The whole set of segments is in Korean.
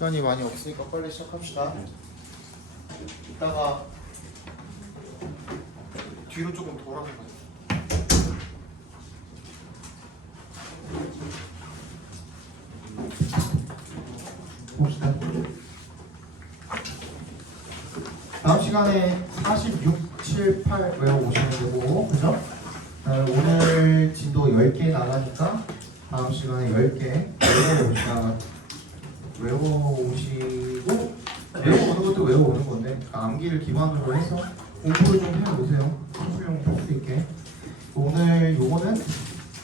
시간이 많이 없으니까 빨리 시작합시다. 이따가 뒤로 조금 돌아서 가요. 봅시다. 다음 시간에 46, 7, 8 외워오시면 되고, 그죠? 오늘 진도 10개 나가니까 다음 시간에 10개 외워오시고, 외워오는 것도 외워오는 건데, 암기를 기반으로 해서 공부를 좀 해보세요. 수용 할 수 있게. 오늘 요거는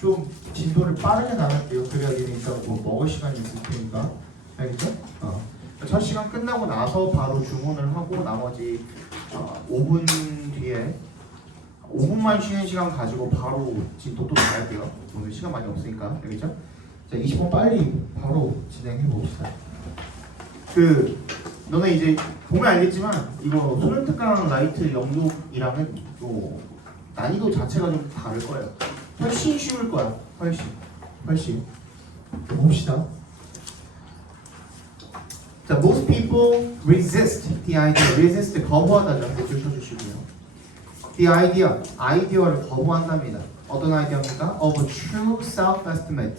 좀 진도를 빠르게 나갈게요. 그래야 되니까 뭐 먹을 시간이 있을 테니까. 알겠죠? 첫 시간 끝나고 나서 바로 주문을 하고 나머지 5분 뒤에 5분만 쉬는 시간 가지고 바로 진도 또 나갈게요. 오늘 시간 많이 없으니까. 알겠죠? 자, 20분 빨리 바로 진행해 봅시다. 너네 이제 보면 알겠지만 이거 소년특강 라이트 영역이랑은 또 난이도 자체가 좀 다를 거예요. 훨씬 쉬울 거야. 훨씬. 봅시다. 자, most people resist the idea. resist 거부하다죠. 밑줄 쳐주시고요. the idea, 아이디어를 거부한답니다. 어떤 아이디어입니까? of a true self-estimate.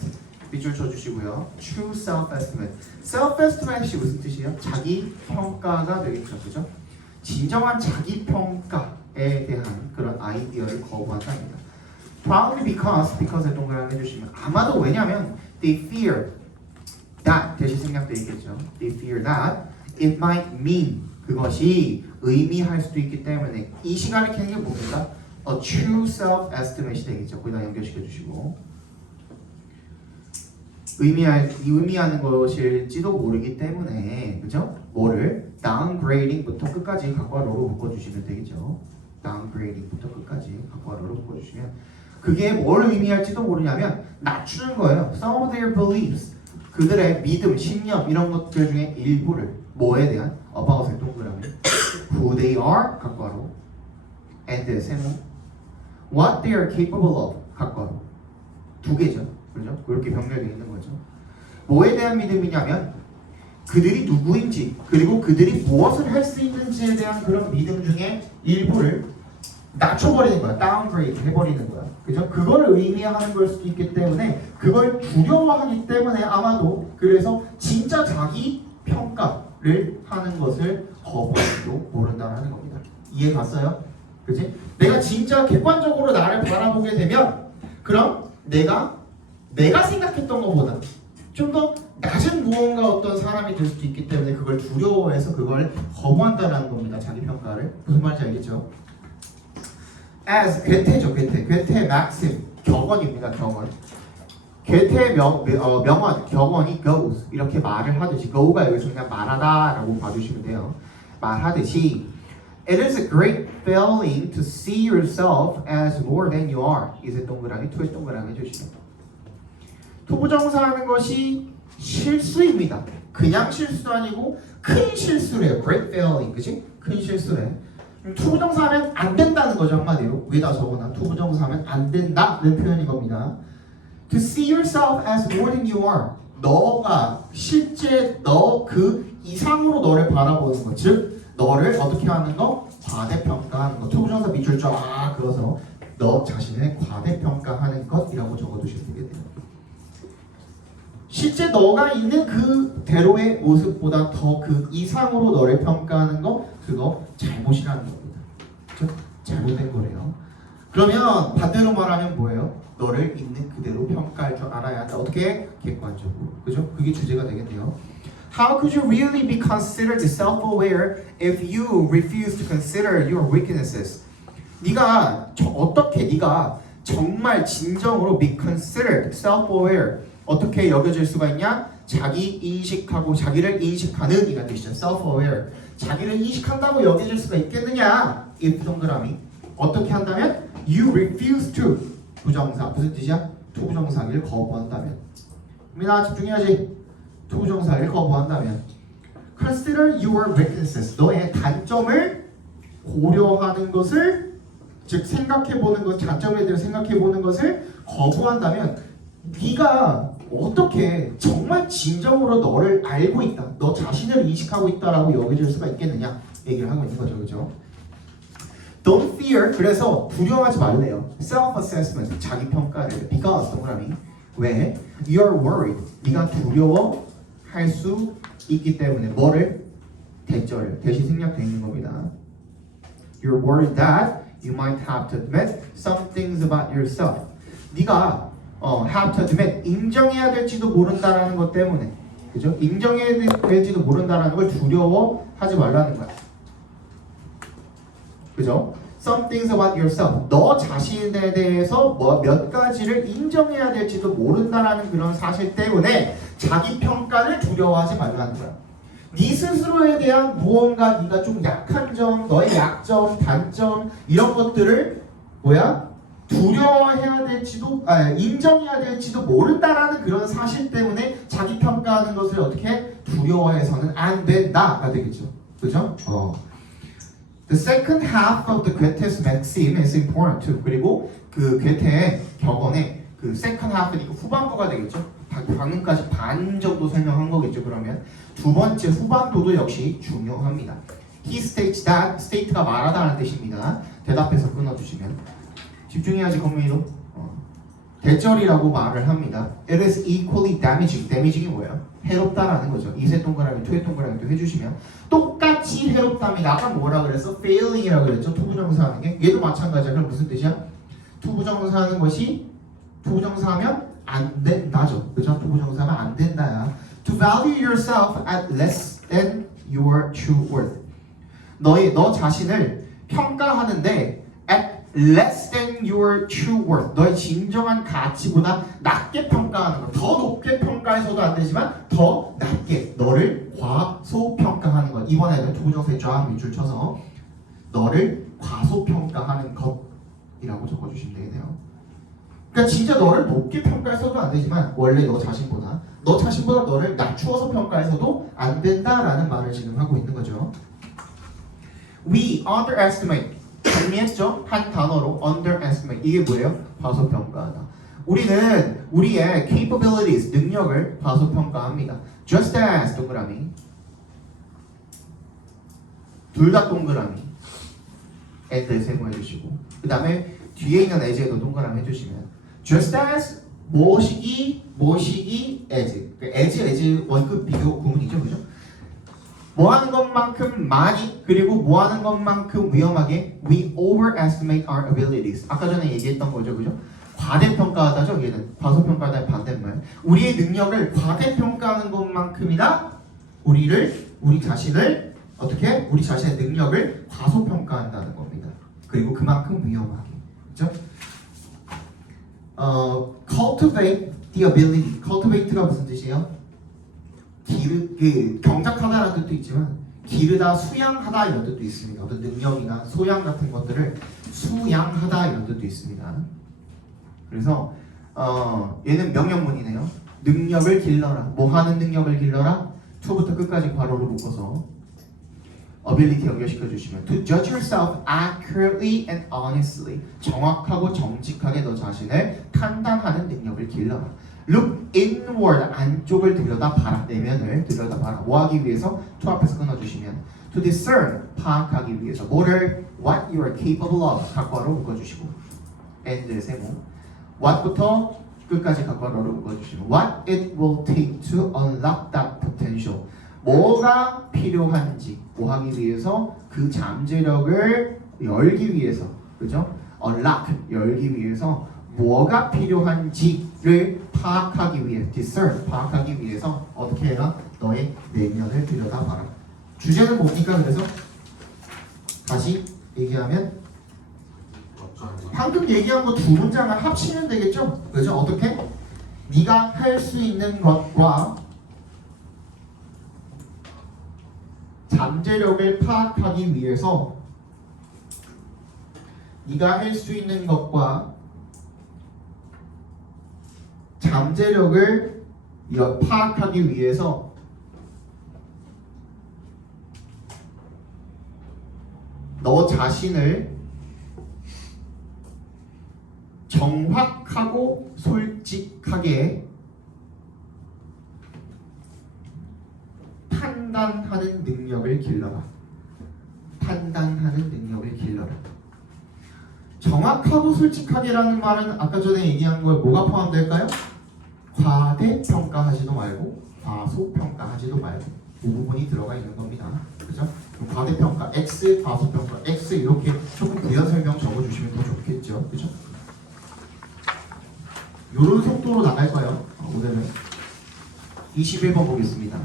밑줄 쳐주시고요. true self-estimate. self-estimate이 무슨 뜻이에요? 자기 평가가 되겠죠, 그죠? 진정한 자기 평가에 대한 그런 아이디어를 거부한답니다. Probably because에 동그라미 해주시면 아마도 왜냐면 they fear that 대신 생략돼 있겠죠. They fear that it might mean 그것이 의미할 수도 있기 때문에 이 시간을 캐는 게 뭡니까? A true self-estimate이 되겠죠. 거기다 연결시켜 주시고 의미하는 것일지도 모르기 때문에 그죠? 뭐를 downgrading부터 끝까지 각괄호로 묶어주시면 되겠죠. downgrading부터 끝까지 각괄호로 묶어주시면 그게 뭘 의미할지도 모르냐면 낮추는 거예요. Some of their beliefs 그들의 믿음, 신념 이런 것들 중에 일부를 뭐에 대한 about의 동그라미 who they are 각괄호 and 세모 what they are capable of 각괄호 두 개죠. 그렇죠? 그렇게 병렬되어 있는 거죠. 뭐에 대한 믿음이냐면 그들이 누구인지 그리고 그들이 무엇을 할 수 있는지에 대한 그런 믿음 중에 일부를 낮춰버리는 거야. 다운그레이드 해버리는 거야. 그죠? 그걸 의미하는 걸 수도 있기 때문에 그걸 두려워하기 때문에 아마도 그래서 진짜 자기 평가를 하는 것을 거부할지도 모른다는 겁니다. 이해 갔어요? 그지? 내가 진짜 객관적으로 나를 바라보게 되면 그럼 내가 생각했던 것보다 좀 더 낮은 무언가 어떤 사람이 될 수도 있기 때문에 그걸 두려워해서 그걸 거부한다는 겁니다. 자기 평가를. 무슨 말인지 알겠죠? as 괴테죠. 괴테 maxim 격언입니다. 격언. 괴테의 명언 격언이 goes 이렇게 말을 하듯이 go가 여기서 그냥 말하다라고 봐주시면 돼요. 말하듯이 it is a great failing to see yourself as more than you are. 이제 동그라미 투에서 동그라미 해주시면 투부정사하는 것이 실수입니다. 그냥 실수도 아니고 큰 실수래요. great failing 그치? 큰 실수래. 투부정사하면 안 된다는 거죠. 한마디로 위에다 적어놔. 투부정사하면 안 된다는 표현인 겁니다. To see yourself as more than you are. 너가 실제 너 그 이상으로 너를 바라보는 것. 즉 너를 어떻게 하는 거? 과대평가하는 것. 투부정사 밑줄 쫙 그어서 너 자신을 과대평가하는 것이라고 적어두시면 되겠네요. 실제 너가 있는 그대로의 모습보다 더 그 이상으로 너를 평가하는 거 그거 잘못이라는 겁니다. 그렇죠? 잘못된 거래요. 그러면 반대로 말하면 뭐예요? 너를 있는 그대로 평가할 줄 알아야 한다. 어떻게? 객관적으로. 그죠? 그게 주제가 되겠네요. How could you really be considered self-aware if you refuse to consider your weaknesses? 네가 정말 진정으로 be considered self-aware 어떻게 여겨질 수가 있냐? 자기 인식하고 자기를 인식하는 이란 뜻이죠. self-aware. 자기를 인식한다고 여겨질 수가 있겠느냐? if 동그라미. 어떻게 한다면? You refuse to. 부정사. 무슨 뜻이야? 투부정사를 거부한다면. 민아 집중해야지. 투부정사를 거부한다면. Consider your weaknesses. 너의 단점을 고려하는 것을 즉 생각해보는 것, 단점에 대해 생각해보는 것을 거부한다면 네가 어떻게 정말 진정으로 너를 알고 있다, 너 자신을 인식하고 있다라고 여겨질 수가 있겠느냐 얘기를 하고 있는 거죠, 그렇죠? Don't fear. 그래서 두려워하지 말래요. Self-assessment. 자기 평가를. Because 동그라미. 왜? You're worried. 네가 두려워할 수 있기 때문에 뭐를? 대절을. 대시 생략되어 있는 겁니다. You're worried that you might have to admit some things about yourself. 네가 have to admit 인정해야 될지도 모른다라는 것 때문에, 그죠? 인정해야 될지도 모른다라는 걸 두려워하지 말라는 거야. 그죠? Some things about yourself. 너 자신에 대해서 몇 가지를 인정해야 될지도 모른다라는 그런 사실 때문에 자기 평가를 두려워하지 말라는 거야. 네 스스로에 대한 무언가 네가 좀 약한 점, 너의 약점, 단점 이런 것들을 두려워해야 될지도 인정해야 될지도 모른다라는 그런 사실 때문에 자기 평가하는 것을 어떻게 두려워해서는 안 된다가 되겠죠. 그죠? The second half of the Goethe's maxim is important too. 그리고 그 괴테의 격언의 그 second half니까 후반부가 되겠죠. 방금까지 반 정도 설명한 거겠죠. 그러면 두 번째 후반부도 역시 중요합니다. He states that, state가 말하다라는 뜻입니다. 대답해서 끊어주시면 집중해야지 건민이도. 대절이라고 말을 합니다. It is equally damaging. damageing이 뭐예요? 해롭다라는 거죠. 이세 동그라미, 투의 동그라미도 해주시면 똑같이 해롭답니다. 아까 뭐라 그랬어? failing이라고 그랬죠. 투부정사 하는 게. 얘도 마찬가지야. 그럼 무슨 뜻이야? 투부정사 하는 것이 투부정사하면 안 된다죠. 그죠? 투부정사하면 안 된다야. To value yourself at less than your true worth. 너 자신을 평가하는데 at less than your true worth. 너의 진정한 가치보다 낮게 평가하는 것. 더 높게 평가해서도 안 되지만 더 낮게 너를 과소평가하는 것. 이번에는 투부정사의 좌 밑줄 쳐서 너를 과소평가하는 것이라고 적어주시면 되겠네요. 그러니까 진짜 너를 높게 평가해서도 안 되지만 원래 너 자신보다 너를 낮추어서 평가해서도 안 된다라는 말을 지금 하고 있는 거죠. We underestimate. 정리했죠? 한 단어로 underestimate. 이게 뭐예요? 과소평가하다. 우리는 우리의 capabilities, 능력을 과소평가합니다. Just as 동그라미. 둘 다 동그라미. and 세모해주시고 그 다음에 뒤에 있는 as에도 동그라미 해주시면 just as 뭐시기 as. as 원급 비교 구문이죠, 그죠? 뭐 하는 것만큼 많이 그리고 뭐 하는 것만큼 위험하게 we overestimate our abilities. 아까 전에 얘기했던 거죠, 그죠? 과대평가하다죠. 얘는 과소평가하다의 반대말. 우리의 능력을 과대평가하는 것만큼이나 우리 자신을 어떻게? 우리 자신의 능력을 과소평가한다는 겁니다. 그리고 그만큼 위험하게. 그죠? cultivate the ability. cultivate가 무슨 뜻이에요? 경작하다라는 뜻도 있지만 기르다, 수양하다 이런 뜻도 있습니다. 어떤 능력이나 소양 같은 것들을 수양하다 이런 뜻도 있습니다. 그래서 얘는 명령문이네요. 능력을 길러라. 뭐 하는 능력을 길러라? to부터 끝까지 괄호로 묶어서 ability 연결시켜 주시면 to judge yourself accurately and honestly. 정확하고 정직하게 너 자신을 판단하는 능력을 길러라. Look inward. 안쪽을 들여다봐라. 내면을 들여다봐라. 뭐 하기 위해서? to 앞에서 끊어주시면 to discern. 파악하기 위해서. 뭐를? what you are capable of. 각괄호 묶어주시고 and 세모. what부터 끝까지 각괄호로 묶어주시고 what it will take to unlock that potential. 뭐가 필요한지 뭐 하기 위해서 그 잠재력을 열기 위해서, 그죠? unlock 열기 위해서 뭐가 필요한지를 파악하기 위해 discern 파악하기 위해서 어떻게 해라? 너의 내면을 들여다봐라. 주제는 뭡니까? 그래서 다시 얘기하면 방금 얘기한 거 두 문장을 합치면 되겠죠? 그죠? 어떻게? 네가 할 수 있는 것과 잠재력을 파악하기 위해서 네가 할 수 있는 것과 잠재력을 파악하기 위해서 너 자신을 정확하고 솔직하게 판단하는 능력을 길러라. 판단하는 능력을 길러라. 정확하고 솔직하게라는 말은 아까 전에 얘기한 거에 뭐가 포함될까요? 과대평가하지도 말고 과소평가하지도 말고 이 부분이 들어가 있는 겁니다. 그죠? 과대평가 X, 과소평가 X 이렇게 조금 부연 설명 적어주시면 더 좋겠죠. 그죠? 이런 속도로 나갈 거예요. 오늘은 21번 보겠습니다.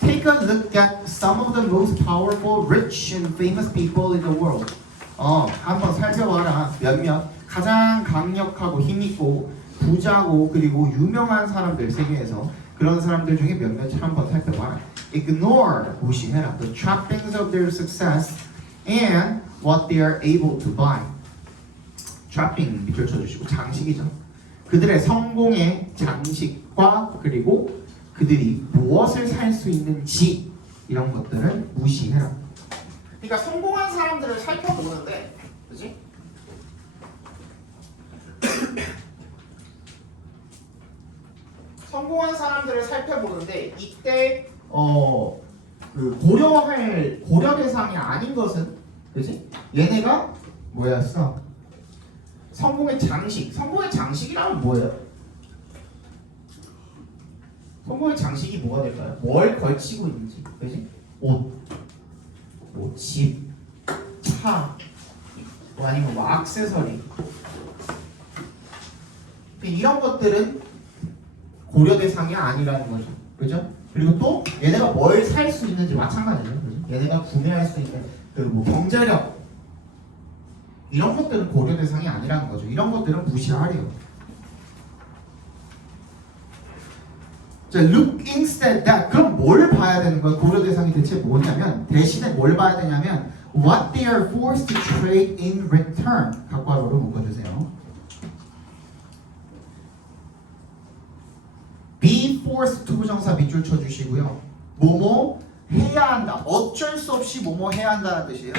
Take a look at some of the most powerful, rich, and famous people in the world. 한번 살펴봐라. 몇몇 가장 강력하고 힘있고 부자고 그리고 유명한 사람들 세계에서 그런 사람들 중에 몇몇을 한번 살펴봐라. Ignore, 무시해라. The trappings of their success and what they are able to buy. trapping 밑줄 쳐주시고 장식이죠. 그들의 성공의 장식과 그리고 그들이 무엇을 살 수 있는지 이런 것들을 무시해라. 그러니까 성공한 사람들을 살펴보는데, 그지? 성공한 사람들을 살펴보는데 이때 그 고려 대상이 아닌 것은, 그지? 얘네가 뭐였어? 성공의 장식. 성공의 장식이라면 뭐예요? 성공의 장식이 뭐가 될까요? 뭘 걸치고 있는지, 그지? 옷, 뭐 집, 차, 뭐 아니면 뭐 액세서리. 이런 것들은 고려 대상이 아니라는 거죠, 그죠? 그리고 또 얘네가 뭘 살 수 있는지 마찬가지죠, 그죠? 얘네가 구매할 수 있는 그 뭐 경제력 이런 것들은 고려 대상이 아니라는 거죠. 이런 것들은 무시하래요. 자, look instead that. 그럼 뭘 봐야 되는 거예요? 고려 대상이 대체 뭐냐면 대신에 뭘 봐야 되냐면 what they are forced to trade in return. 각괄호로 묶어주세요. be forced to 부정사 밑줄 쳐주시고요. 뭐뭐 해야 한다. 어쩔 수 없이 뭐뭐 해야 한다는 뜻이에요.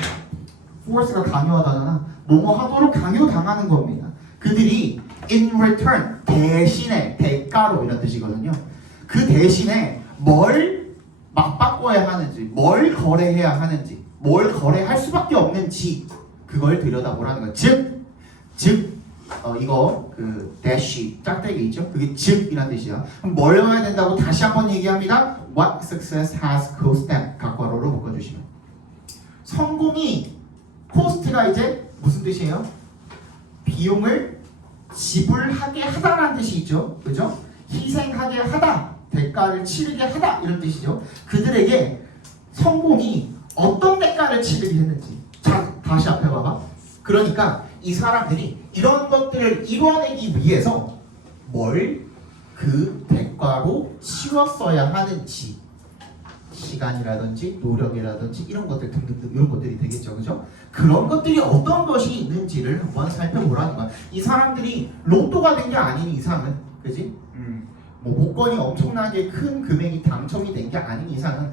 force가 강요하다잖아. 뭐뭐 하도록 강요당하는 겁니다. 그들이 in return 대신에 대가로 이런 뜻이거든요. 그 대신에 뭘 맞바꿔야 하는지, 뭘 거래해야 하는지, 뭘 거래할 수밖에 없는지 그걸 들여다보라는 거예요. 즉 이거 그 dash 짝대기 있죠? 그게 즉이란 뜻이야. 그럼 뭘 해야 된다고 다시 한번 얘기합니다. What success has cost them? 각괄호로 묶어주시면 성공이 cost가 이제 무슨 뜻이에요? 비용을 지불하게 하다라는 뜻이 있죠, 그죠? 희생하게 하다, 대가를 치르게 하다 이런 뜻이죠. 그들에게 성공이 어떤 대가를 치르게 했는지. 자, 다시 앞에 봐봐. 그러니까 이 사람들이 이런 것들을 이뤄내기 위해서 뭘 그 대가로 치렀어야 하는지, 시간이라든지 노력이라든지 이런 것들 등등등 이런 것들이 되겠죠, 그죠? 그런 것들이 어떤 것이 있는지를 한번 살펴보라는 거야. 이 사람들이 로또가 된 게 아닌 이상은, 그지? 뭐 복권이 엄청나게 큰 금액이 당첨이 된 게 아닌 이상은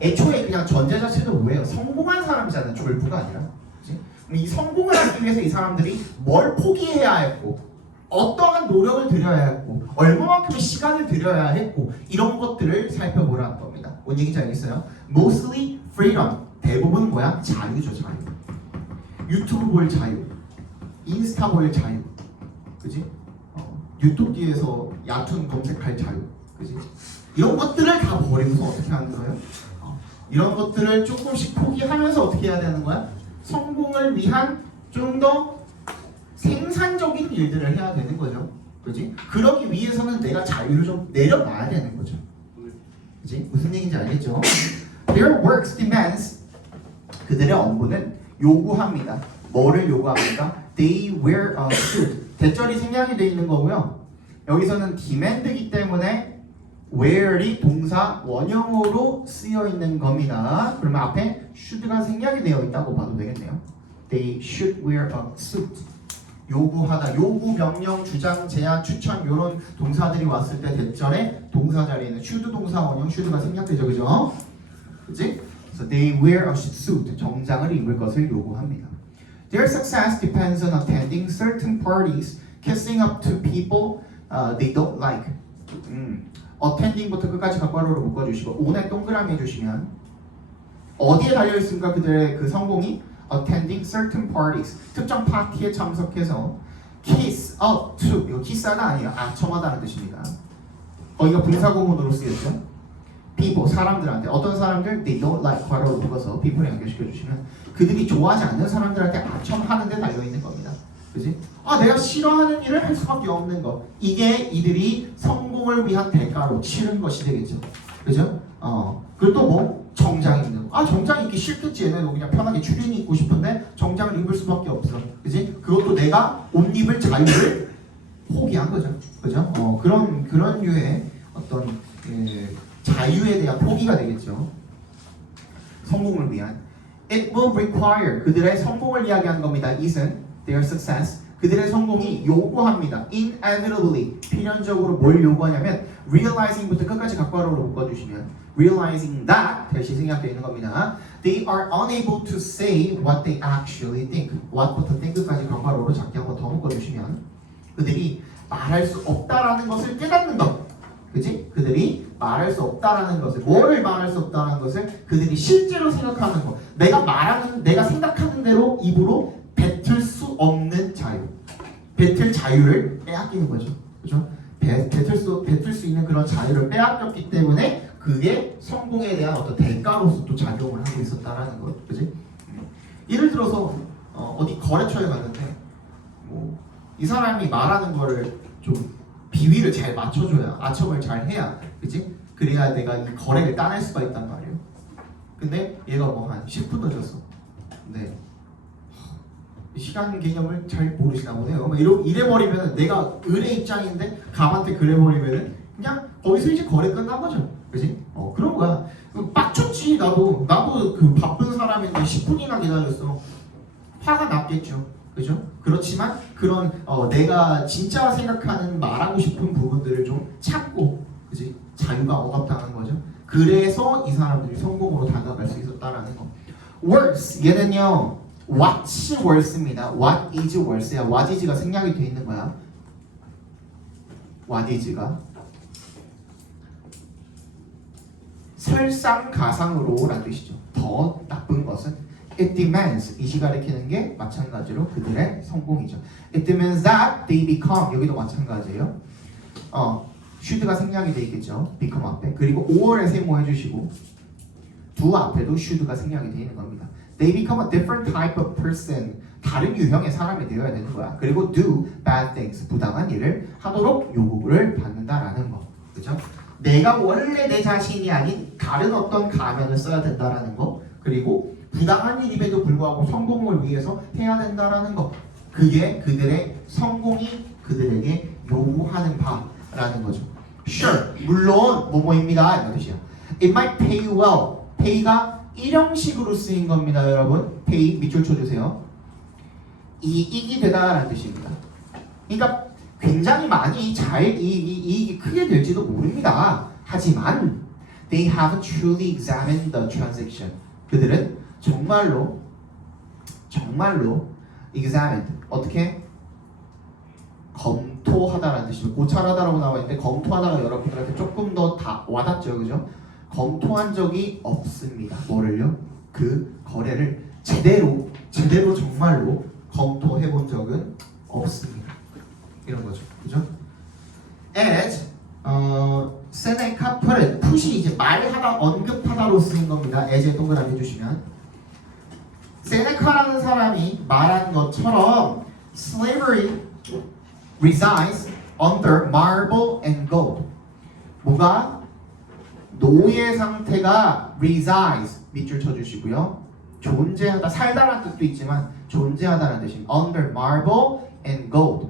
애초에 그냥 전제 자체도 뭐예요? 성공한 사람이잖아요, 졸부가 아니라. 그치? 이 성공을 하기 위해서 이 사람들이 뭘 포기해야 했고 어떠한 노력을 들여야 했고 얼마만큼의 시간을 들여야 했고 이런 것들을 살펴보라는 겁니다. 뭔 얘기인지 알겠어요? Mostly freedom. 대부분 뭐야? 자유죠, 자유. 유튜브 볼 자유, 인스타 볼 자유, 그지? 유튜브 뒤에서 야툰 검색할 자유, 그지? 이런 것들을 다 버리고서 어떻게 하는 거예요? 이런 것들을 조금씩 포기하면서 어떻게 해야 되는 거야? 성공을 위한 좀 더 생산적인 일들을 해야 되는 거죠, 그지? 그러기 위해서는 내가 자유를 좀 내려놔야 되는 거죠, 그지? 무슨 얘기인지 알겠죠? Their works demands. 그들의 업무는 요구합니다. 뭐를 요구합니까? They wear a suit. 대절이 생략이 되어 있는 거고요. 여기서는 demand이기 때문에 wear이 동사 원형으로 쓰여 있는 겁니다. 그러면 앞에 should가 생략이 되어 있다고 봐도 되겠네요. They should wear a suit. 요구하다, 요구, 명령, 주장, 제안, 추천 이런 동사들이 왔을 때 대절에 동사 자리에는 should 동사 원형 should가 생략되죠, 그죠? 그지? So they wear a suit. 정장을 입을 것을 요구합니다. Their success depends on attending certain parties, kissing up to people they don't like. attending부터 끝까지 각괄호로 묶어주시고 on에 동그라미 해주시면 어디에 달려있습니까? 그들의 그 성공이 attending certain parties 특정 파티에 참석해서 kiss up to 이거 키스하다 아니에요. 아첨하다는 뜻입니다. 거기가 분사구문으로 쓰였죠. people 사람들한테 어떤 사람들 they don't like 괄호로 묶어서 people에 연결시켜 주시면 그들이 좋아하지 않는 사람들한테 아첨하는 데 달려 있는 겁니다. 그지? 아 내가 싫어하는 일을 할 수밖에 없는 거 이게 이들이 성공을 위한 대가로 치른 것이 되겠죠. 그죠? 그리고 또 뭐 정장 입는 거. 아 정장 입기 싫겠지 얘네도 그냥 편하게 추리닝 입고 싶은데 정장을 입을 수밖에 없어. 그지? 그것도 내가 옷 입을 자유를 포기한 거죠. 그죠? 그런 류의 어떤 자유에 대한 포기가 되겠죠. 성공을 위한. It will require 그들의 성공을 이야기하는 겁니다. isn't their success 그들의 성공이 요구합니다. inevitably 필연적으로 뭘 요구하냐면 realizing부터 끝까지 각괄호로 묶어주시면 realizing that 대신 생략되어 있는 겁니다. They are unable to say what they actually think what부터 think까지 각괄호로 작게 한번 더 묶어주시면 그들이 말할 수 없다라는 것을 깨닫는 것 그지? 그들이 말할 수 없다라는 것을 뭐를 말할 수 없다라는 것을 그들이 실제로 생각하는 것 내가 생각하는 대로 입으로 뱉을 수 없는 자유 뱉을 자유를 빼앗기는 거죠. 그죠? 뱉을 수 있는 그런 자유를 빼앗겼기 때문에 그게 성공에 대한 어떤 대가로서 또 작용을 하고 있었다라는 것 그지? 예를 들어서 어디 거래처에 갔는데 뭐 이 사람이 말하는 거를 좀 비위를 잘 맞춰줘야 아첨을 잘 해야 그치? 그래야 내가 이 거래를 따낼 수가 있단 말이에요. 근데 얘가 뭐 한 10분 늦었어. 근데 시간 개념을 잘 모르시나 보네요. 이래버리면 내가 을의 입장인데 감한테 그래버리면 그냥 거기서 이제 거래 끝난 거죠. 그치? 그런 거야. 빡쳤지 나도 그 바쁜 사람인데 10분이나 기다렸어. 화가 났겠죠. 그죠? 그렇지만 그런 내가 진짜 생각하는 말하고 싶은 부분들을 좀 참고 그지? 자유가 억압당한 거죠. 그래서 이 사람들이 성공으로 다가갈 수 있었다라는 거. worse 얘는요. what's worse입니다. what is worse야. what is가 생략이 돼 있는 거야. what is가 설상가상으로 라는 뜻이죠. 더 나쁜 것은 It demands 이시 가리키는 게 마찬가지로 그들의 성공이죠. It demands that they become 여기도 마찬가지예요. should가 생략이 돼 있겠죠. become 앞에 그리고 or에 세모 해주시고 do 앞에도 should가 생략이 돼 있는 겁니다. They become a different type of person 다른 유형의 사람이 되어야 되는 거야. 그리고 do bad things 부당한 일을 하도록 요구를 받는다라는 거. 그죠? 내가 원래 내 자신이 아닌 다른 어떤 가면을 써야 된다라는 거. 그리고 부당한 일임에도 불구하고 성공을 위해서 해야 된다라는 것 그게 그들의 성공이 그들에게 요구하는 바라는 거죠. Sure, 물론 뭐뭐입니다 이런 뜻이야. It might pay well. pay가 일형식으로 쓰인 겁니다 여러분. pay 밑줄 쳐주세요. 이익이 되다라는 뜻입니다. 그러니까 굉장히 많이 이익이 크게 될지도 모릅니다. 하지만 they haven't truly examined the transaction. 그들은 정말로 examined 어떻게 검토하다라는 뜻이죠. 고찰하다라고 나와 있는데 검토하다가 여러분들한테 조금 더 다 와닿죠, 그죠? 검토한 적이 없습니다. 뭐를요? 그 거래를 제대로 정말로 검토해 본 적은 없습니다. 이런 거죠, 그죠? as 세네카 put 푸시 이제 말하다 언급하다로 쓰인 겁니다. as에 동그라미 해주시면. 세네카라는 사람이 말한 것처럼 slavery resides under marble and gold. 뭐가? 노예 상태가 resides 밑줄 쳐주시고요. 존재하다, 살다라는 뜻도 있지만 존재하다라는 뜻입니다. under marble and gold.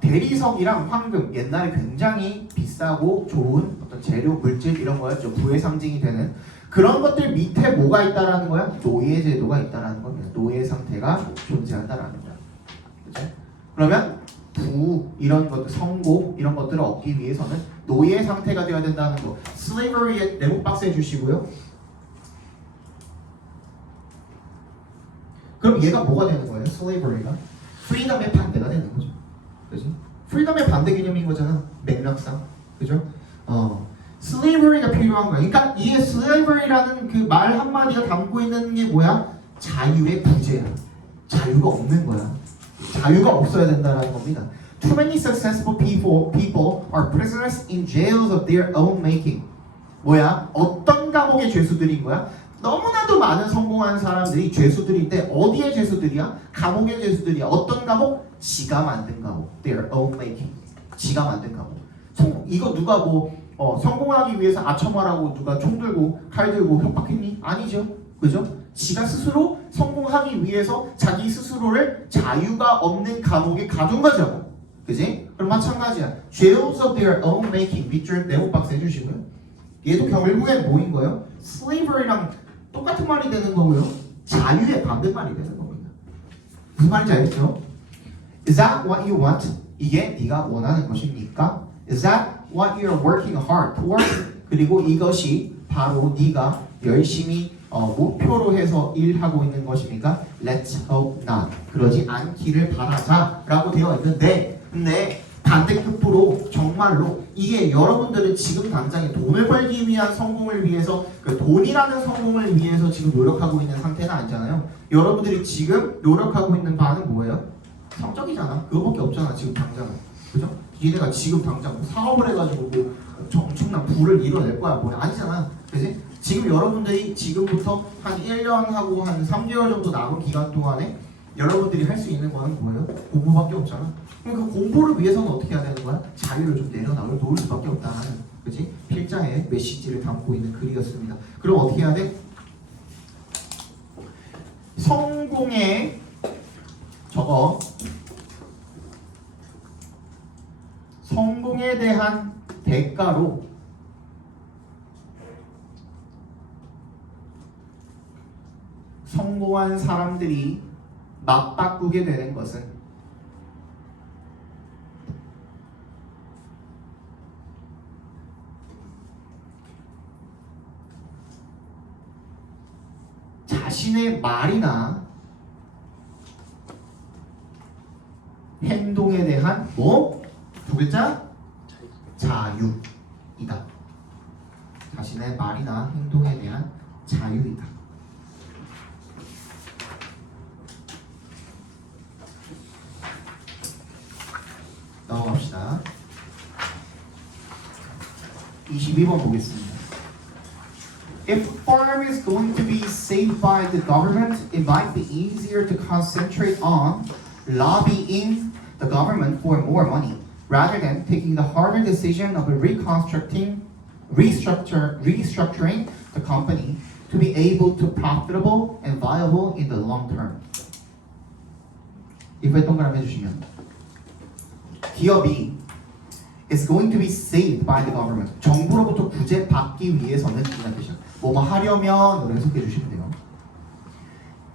대리석이랑 황금 옛날에 굉장히 비싸고 좋은 어떤 재료, 물질 이런 거였죠. 부의 상징이 되는 그런 것들 밑에 뭐가 있다라는 거야? 노예 제도가 있다라는 겁니다. 노예 상태가 존재한다라는 거야. 그렇죠? 그러면 부 이런 것들, 성공 이런 것들을 얻기 위해서는 노예 상태가 되어야 된다는 거. slavery의 네모 박스 해주시고요. 그럼 얘가 뭐가 되는 거예요? slavery가 freedom의 반대가 되는 거죠. 그죠? freedom의 반대 개념인 거잖아. 맥락상. 그죠? slavery가 필요한 거야. 그러니까 이 slavery라는 그 말 한마디가 담고 있는 게 뭐야? 자유의 부재야. 자유가 없는 거야. 자유가 없어야 된다는 겁니다. Too many successful people are prisoners in jails of their own making. 뭐야? 어떤 감옥의 죄수들인 거야? 너무나도 많은 성공한 사람들이 죄수들인데 어디의 죄수들이야? 감옥의 죄수들이야. 어떤 감옥? 지가 만든 감옥. Their own making. 지가 만든 감옥. 이거 누가 성공하기 위해서 아첨하라고 누가 총 들고 칼 들고 협박했니? 아니죠. 그죠? 지가 스스로 성공하기 위해서 자기 스스로를 자유가 없는 감옥에 가둔 거죠. 그지? 그럼 마찬가지야. Jails of their own making. 밑줄 네모 박스 해주시고요. 얘도 결국엔 뭐인 거예요? Slavery랑 똑같은 말이 되는 거고요. 자유의 반대말이 되는 겁니다. 무슨 말인지 알겠죠? Is that what you want? 이게 네가 원하는 것입니까? Is that what you're working hard toward? 그리고 이것이 바로 네가 열심히 목표로 해서 일하고 있는 것입니까? Let's hope not. 그러지 않기를 바라자 라고 되어 있는데 근데 반대급부로 정말로 이게 여러분들은 지금 당장에 돈을 벌기 위한 성공을 위해서 그 돈이라는 성공을 위해서 지금 노력하고 있는 상태는 아니잖아요. 여러분들이 지금 노력하고 있는 바는 뭐예요? 성적이잖아. 그거밖에 없잖아 지금 당장은. 그죠? 얘네가 지금 당장 사업을 해가지고 뭐 엄청난 부를 이뤄낼 거야 뭐야 아니잖아. 그지? 지금 여러분들이 지금부터 한 1년하고 한 3개월 정도 남은 기간 동안에 여러분들이 할 수 있는 거는 뭐예요? 공부밖에 없잖아. 그럼 그 공부를 위해서는 어떻게 해야 되는 거야? 자유를 좀 내려놔을 놓을 수밖에 없다는 그지? 필자의 메시지를 담고 있는 글이었습니다. 그럼 어떻게 해야 돼? 성공의 저거 성공에 대한 대가로 성공한 사람들이 맞바꾸게 되는 것은 자신의 말이나 행동에 대한 두 글자? 자유이다. 자신의 말이나 행동에 대한 자유이다. 넘어갑시다. 22번 보겠습니다. If farm is going to be saved by the government, it might be easier to concentrate on lobbying the government for more money rather than taking the harder decision of restructuring the company to be able to profitable and viable in the long term. 이번에 동그라미 해주시면 기업이 is going to be saved by the government. 정부로부터 구제받기 위해서는 이란 뜻이야. 뭐뭐 하려면 이렇게 해석해 주시면 돼요.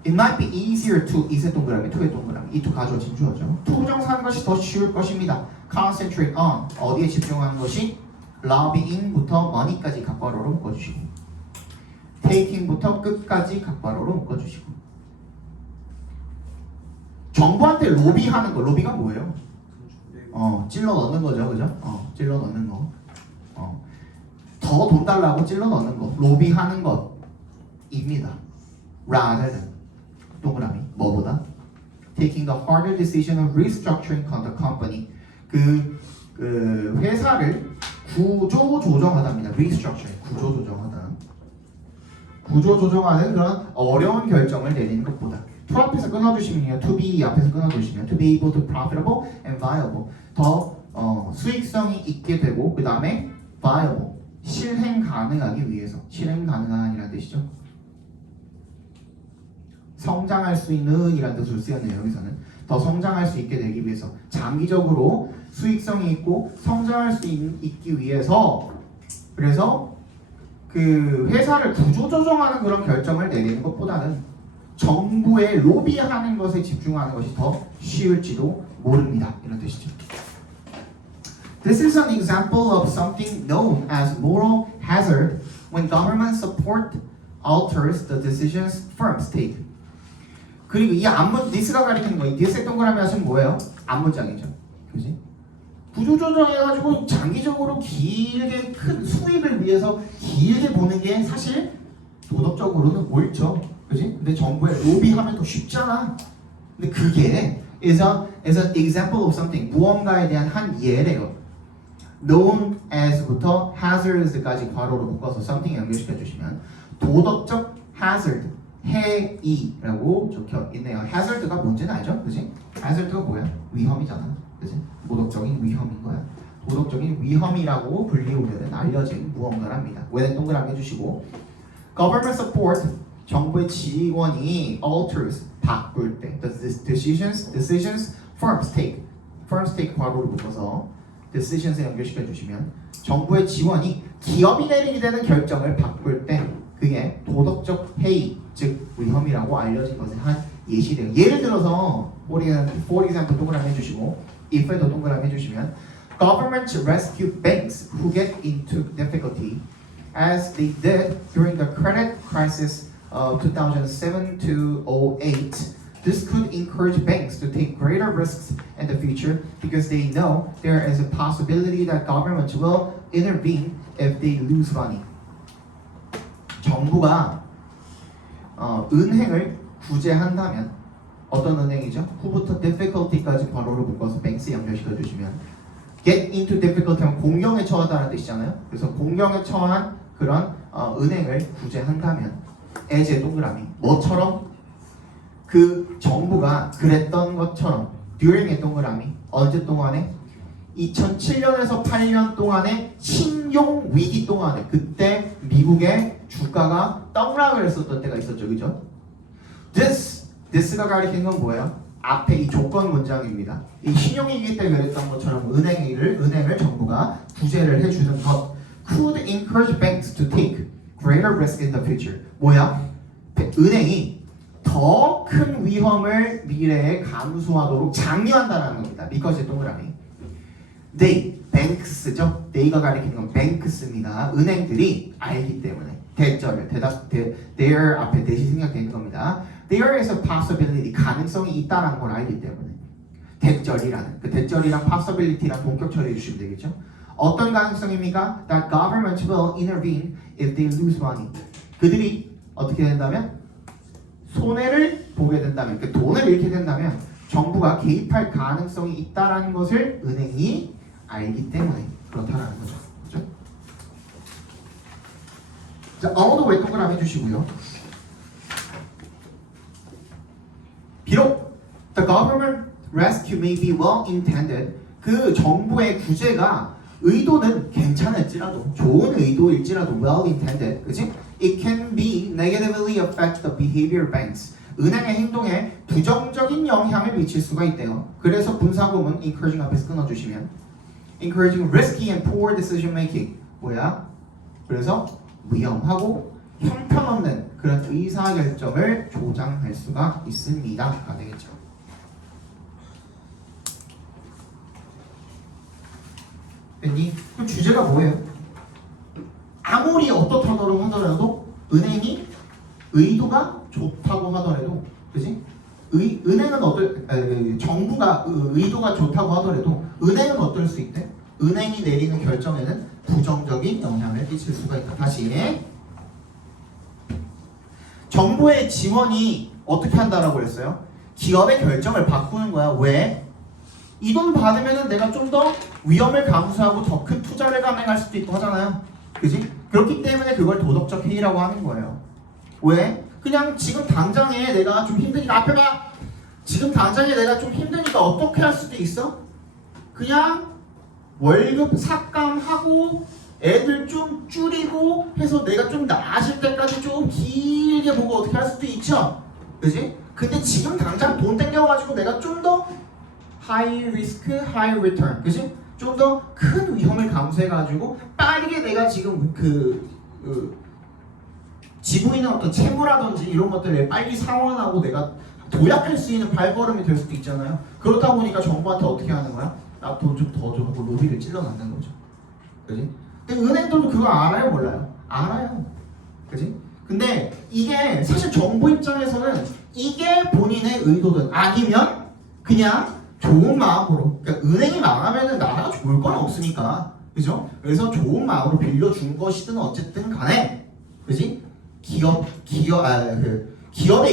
It might be easier to 이세 동그라미, to의 동그라미. 이 두 가져진 주어죠. 투부정사하는 것이 더 쉬울 것입니다. Concentrate on 어디에 집중하는 것이 lobbying부터 money까지 각괄호로 묶어주시고 taking부터 끝까지 각괄호로 묶어주시고 정부한테 로비하는 거. 로비가 뭐예요? 찔러 넣는 거죠, 그죠? 찔러 넣는 거. 더 돈 달라고 찔러 넣는 거. 로비하는 것입니다. rather than 동그라미 뭐보다? taking the harder decision of restructuring the company. 그 회사를 구조 조정하다입니다. restructuring 구조 조정하다. 구조 조정하는 그런 어려운 결정을 내리는 것보다. to 앞에서 끊어주시면요. to be 앞에서 끊어주시면 to be able to profitable and viable. 더 수익성이 있게 되고 그 다음에 viable 실행 가능하기 위해서. 실행 가능한이라는 뜻이죠. 성장할 수 있는 이라는 뜻으로 쓰였네요. 여기서는 더 성장할 수 있게 되기 위해서 장기적으로 수익성이 있고 성장할 수 있기 위해서 그래서 그 회사를 구조조정하는 그런 결정을 내리는 것보다는 정부에 로비하는 것에 집중하는 것이 더 쉬울지도 모릅니다. 이런 뜻이죠. This is an example of something known as moral hazard when government support alters the decisions firms take. 그리고 이 앞문 this가 가리키는 거, this의 동그라미 하시면 뭐예요? 앞문장이죠. 그지? 구조조정해가지고 장기적으로 길게 큰 수익을 위해서 길게 보는 게 사실 도덕적으로는 옳죠. 그지? 근데 정부에 로비하면 더 쉽잖아. 근데 그게 is an example of something. 무언가에 대한 한 예래요. known as부터 hazards까지 괄호로 묶어서 something 연결시켜 주시면 도덕적 hazard, 해이라고 적혀 있네요. hazard가 뭔지는 알죠? 그지? hazard가 뭐야? 위험이잖아. 그지? 도덕적인 위험인 거야. 도덕적인 위험이라고 불리우는 알려진 무언가랍니다. 왜는 동그라미 해주시고 government support, 정부의 지원이 alters, 바꿀 때 decisions firms take 괄호로 묶어서 decisions에 연결시켜 주시면 정부의 지원이 기업이 내리게 되는 결정을 바꿀 때 그게 도덕적 해이, 즉 위험이라고 알려진 것의 한 예시래요. 예를 들어서 for example 동그라미 해주시고 if에도 동그라미 해주시면 government rescue banks who get into difficulty as they did during the credit crisis of 2007 to 08. This could encourage banks to take greater risks in the future because they know there is a possibility that government will intervene if they lose money. 정부가 은행을 구제한다면 어떤 은행이죠? 후부터 difficulty까지 괄호로 묶어서 banks에 연결시켜 주시면 get into difficulty 하면 공경에 처하다는 뜻이잖아요. 그래서 공경에 처한 그런 은행을 구제한다면 as 동그라미 뭐처럼? 그 정부가 그랬던 것처럼 during의 동그라미 언제 동안에? 2007년에서 8년 동안에 신용 위기 동안에 그때 미국의 주가가 떡락을 했었던 때가 있었죠. 그죠? this가 가리키는 건 뭐예요? 앞에 이 조건 문장입니다. 이 신용위기 때 그랬던 것처럼 은행을 정부가 구제를 해주는 것 could encourage banks to take greater risk in the future. 뭐야? 은행이 더 큰 위험을 미래에 감수하도록 장려한다는 겁니다. because 동그라미. They, banks죠. they가 가리키는 건 banks입니다. 은행들이 알기 때문에 their 앞에 대시 생략되는 겁니다. There is a possibility, 가능성이 있다는 걸 알기 때문에 대절이라는 그 대절이랑 possibility랑 동격 처리해 주시면 되겠죠. 어떤 가능성입니까? That government will intervene if they lose money. 그들이 어떻게 된다면 손해를 보게 된다면 그 돈을 잃게 된다면 정부가 개입할 가능성이 있다라는 것을 은행이 알기 때문에 그렇다라는 거죠. 그렇죠? 자, 언어도 왜 동그라미 해주시고요. 비록 the government rescue may be well intended, 그 정부의 구제가 의도는 괜찮을지라도 좋은 의도일지라도 well intended, 그치? It can be negatively affect the behavior of banks. 은행의 행동에 부정적인 영향을 미칠 수가 있대요. 그래서 분사구문 encouraging 앞에서 끊어주시면 encouraging risky and poor decision making 뭐야? 그래서 위험하고 형편없는 그런 의사결정을 조장할 수가 있습니다가 되겠죠. 됐니? 그럼 주제가 뭐예요? 아무리 어떻다고 하더라도 은행이 의도가 좋다고 하더라도 그지? 은행은 정부가 의도가 좋다고 하더라도 은행은 어떨 수 있대? 은행이 내리는 결정에는 부정적인 영향을 끼칠 수가 있다. 다시 정부의 지원이 어떻게 한다라고 그랬어요? 기업의 결정을 바꾸는 거야. 왜? 이 돈 받으면 내가 좀 더 위험을 감수하고 더 큰 투자를 감행할 수도 있고 하잖아요. 그지? 그렇기 때문에 그걸 도덕적 해이라고 하는 거예요. 왜? 그냥 지금 당장에 내가 좀 힘드니까 앞에 봐. 지금 당장에 내가 좀 힘드니까 어떻게 할 수도 있어? 그냥 월급 삭감하고 애들 좀 줄이고 해서 내가 좀 나아질 때까지 좀 길게 보고 어떻게 할 수도 있죠. 그지? 근데 지금 당장 돈 땡겨가지고 내가 좀 더 high risk, high return, 그지? 좀 더 큰 위험을 감수해가지고 빠르게 내가 지금 지고 있는 어떤 채무라든지 이런 것들을 빨리 상환하고 내가 도약할 수 있는 발걸음이 될 수도 있잖아요. 그렇다 보니까 정부한테 어떻게 하는 거야? 나 돈 좀 더 줘 하고 로비를 찔러넣는 거죠. 그지? 근데 은행들도 그거 알아요? 몰라요? 알아요. 그지? 근데 이게 사실 정부 입장에서는 이게 본인의 의도든 아니면 그냥 좋은 마음으로, 그러니까 은행이 망하면은 나라가 좋을 건 없으니까, 그죠? 그래서 좋은 마음으로 빌려준 것이든 어쨌든 간에, 그지? 기업의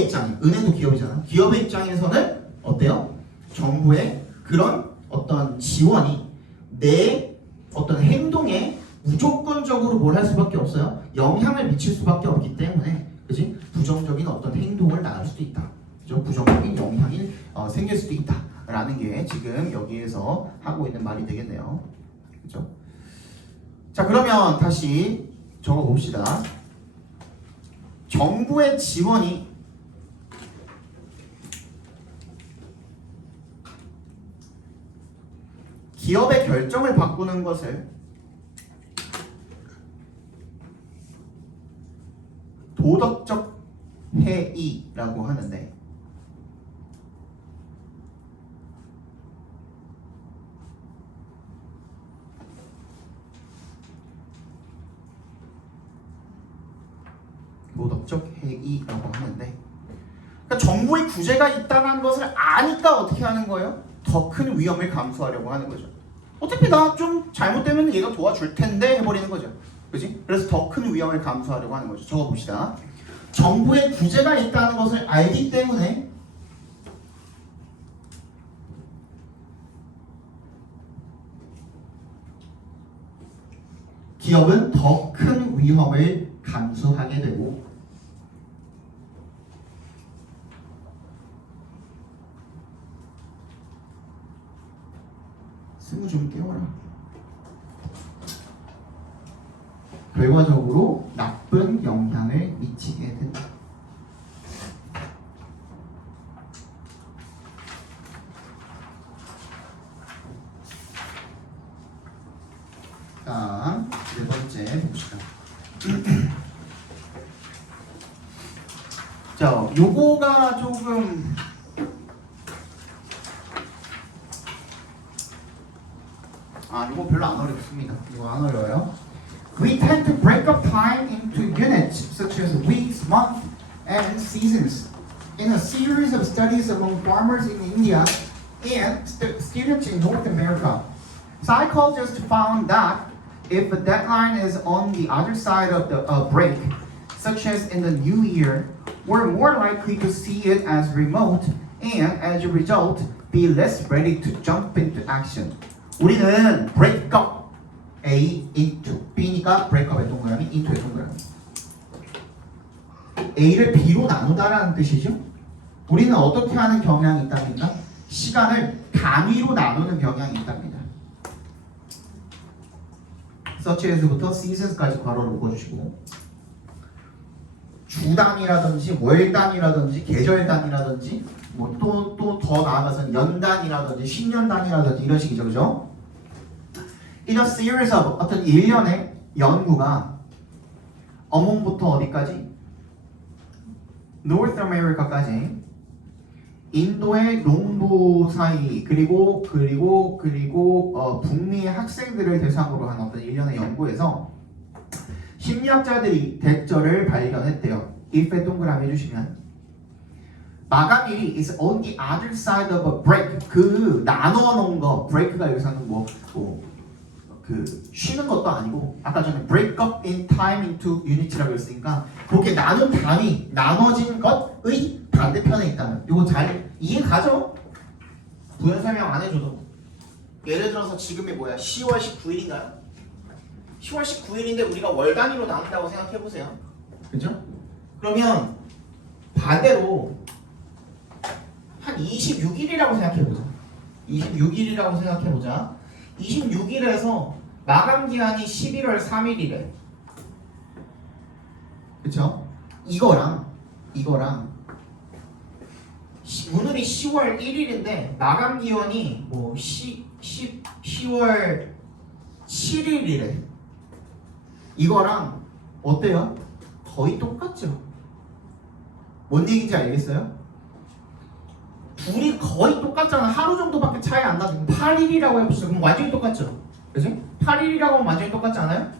입장이, 은행도 기업이잖아. 기업의 입장에서는 어때요? 정부의 그런 어떤 지원이 내 어떤 행동에 무조건적으로 뭘 할 수밖에 없어요. 영향을 미칠 수밖에 없기 때문에, 그지? 부정적인 어떤 행동을 낳을 수도 있다. 그죠? 부정적인 영향이 생길 수도 있다라는 게 지금 여기에서 하고 있는 말이 되겠네요. 그죠? 자, 그러면 다시 적어 봅시다. 정부의 지원이 기업의 결정을 바꾸는 것을 도덕적 해이라고 하는데, 도덕적 해이라고 하는데, 그러니까 정부의 규제가 있다는 것을 아니까 어떻게 하는 거예요? 더 큰 위험을 감수하려고 하는 거죠. 어차피 나 좀 잘못되면 얘가 도와줄 텐데 해버리는 거죠. 그지? 그래서 더 큰 위험을 감수하려고 하는 거죠. 적어봅시다. 정부의 규제가 있다는 것을 알기 때문에 기업은 더 큰 위험을 감수하게 되고, 승우 좀 깨워라. 결과적으로 나쁜 영향을 미치게 된다. 자, 네 번째 봅시다. 자, 요거가 조금 이거 별로 안 어렵습니다. 이거 안 어려워요. We tend to break up time into units such as weeks, months, and seasons. In a series of studies among farmers in India and students in North America, psychologists found that if a deadline is on the other side of the break, such as in the new year, we're more likely to see it as remote and, as a result, be less ready to jump into action. 우리는 break up A into B니까 break up의 동그라미, into의 동그라미. A를 B로 나누다라는 뜻이죠. 우리는 어떻게 하는 경향이 있답니까? 시간을 단위로 나누는 경향이 있답니다. such as부터 seasons까지 괄호를 묶어주시고, 주 단위라든지 월 단위라든지 계절 단위라든지 뭐 또 더 나아가서는 연 단위라든지 10년 단위라든지 이런 식이죠, 그죠? In a series of 어떤 일련의 연구가 어몽부터 어디까지? North America까지, 인도의 농부 사이 그리고 북미의 학생들을 대상으로 한 어떤 일련의 연구에서 심리학자들이 대절을 발견했대요. if에 동그라미 해주시면, 마감일이 is on the other side of a break. 그 나눠 놓은 거, break가 여기서는 그 쉬는 것도 아니고, 아까 전에 break up in time into unit라고 했으니까 그렇게 나눈 단위, 나눠진 것의 반대편에 있다는, 이거 잘 이해 가죠? 부연 설명 안 해줘도. 예를 들어서 지금이 뭐야? 10월 19일인가요? 10월 19일인데 우리가 월 단위로 나눈다고 생각해 보세요. 그죠? 그러면 반대로 한 26일이라고 생각해 보자. 26일이라고 생각해 보자. 26일에서 마감 기한이 11월 3일이래. 그쵸? 이거랑 오늘이 10월 1일인데 마감 기한이 뭐 10월 7일이래. 이거랑 어때요? 거의 똑같죠? 뭔 얘기인지 알겠어요? 둘이 거의 똑같잖아. 하루 정도밖에 차이 안 나죠. 8일이라고 해봅시다. 그럼 완전히 똑같죠? 그죠? 8일이라고 하면 완전히 똑같지 않아요?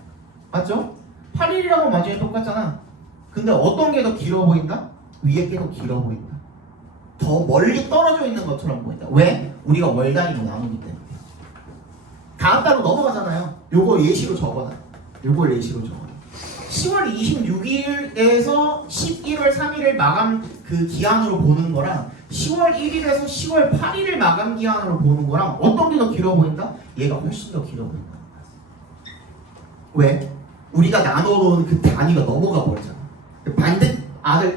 맞죠? 8일이라고 하면 완전히 똑같잖아. 근데 어떤 게 더 길어 보인다? 위에 게 더 길어 보인다. 더 멀리 떨어져 있는 것처럼 보인다. 왜? 우리가 월 단위로 나누기 때문에. 다음 달로 넘어가잖아요. 요거 예시로 적어놔. 요걸 예시로 적어놔. 10월 26일에서 11월 3일을 마감 그 기한으로 보는 거랑 10월 1일에서 10월 8일을 마감 기한으로 보는 거랑 어떤 게 더 길어 보인다? 얘가 훨씬 더 길어 보인다. 왜? 우리가 나눠놓은 그 단위가 넘어가 버리잖아. 반대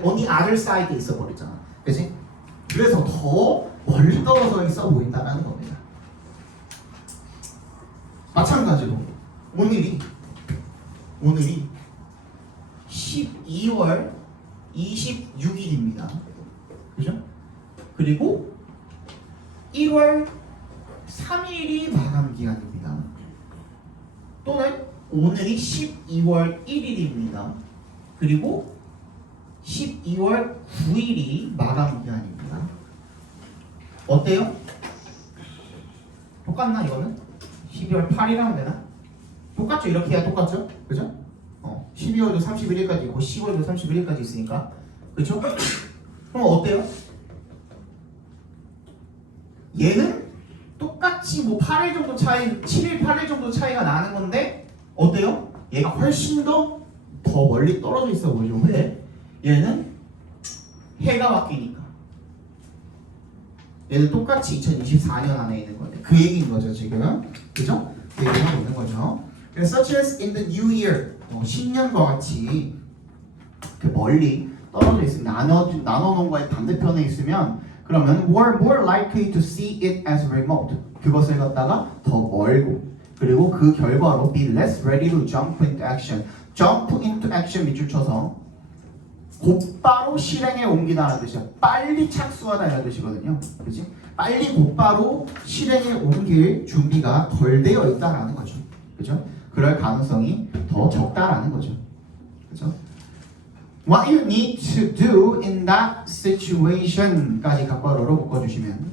언니 아들 사이드에 있어 버리잖아. 그치? 그래서 더 멀리 떨어져 있어 보인다는 겁니다. 마찬가지로 오늘이 12월 26일입니다. 그죠? 그리고 1월 3일이 마감 기간입니다. 또는 오늘이 12월 1일입니다. 그리고 12월 9일이 마감 기간입니다. 어때요? 똑같나 이거는? 12월 8일 하면 되나? 똑같죠? 이렇게 해야 똑같죠? 그죠? 12월도 31일까지 있고 10월도 31일까지 있으니까 그렇죠? 그럼 어때요? 얘는 똑같이 뭐 8일 정도 차이, 7일, 8일 정도 차이가 나는 건데 어때요? 얘가 훨씬 더 멀리 떨어져 있어 보이죠? 왜? 얘는 해가 바뀌니까. 얘는 똑같이 2024년 안에 있는 건데 그 얘기인 거죠 지금. 그죠? 그 얘기를 하고 있는 거죠. Such as in the new year, 신년과 같이 그 멀리 떨어져 있으면 나눠놓은 거의 반대편에 있으면 그러면 we're more likely to see it as remote. 그것을 갖다가 더 멀고 그리고 그 결과로 be less ready to jump into action. jump into action 밑줄 쳐서 곧바로 실행에 옮기다라는 뜻이야. 빨리 착수하다 이라는 뜻이거든요. 그렇지? 빨리 곧바로 실행에 옮길 준비가 덜 되어 있다라는 거죠. 그죠? 그럴 가능성이 더 적다라는 거죠. 그죠? What you need to do in that situation까지 각괄호로 묶어주시면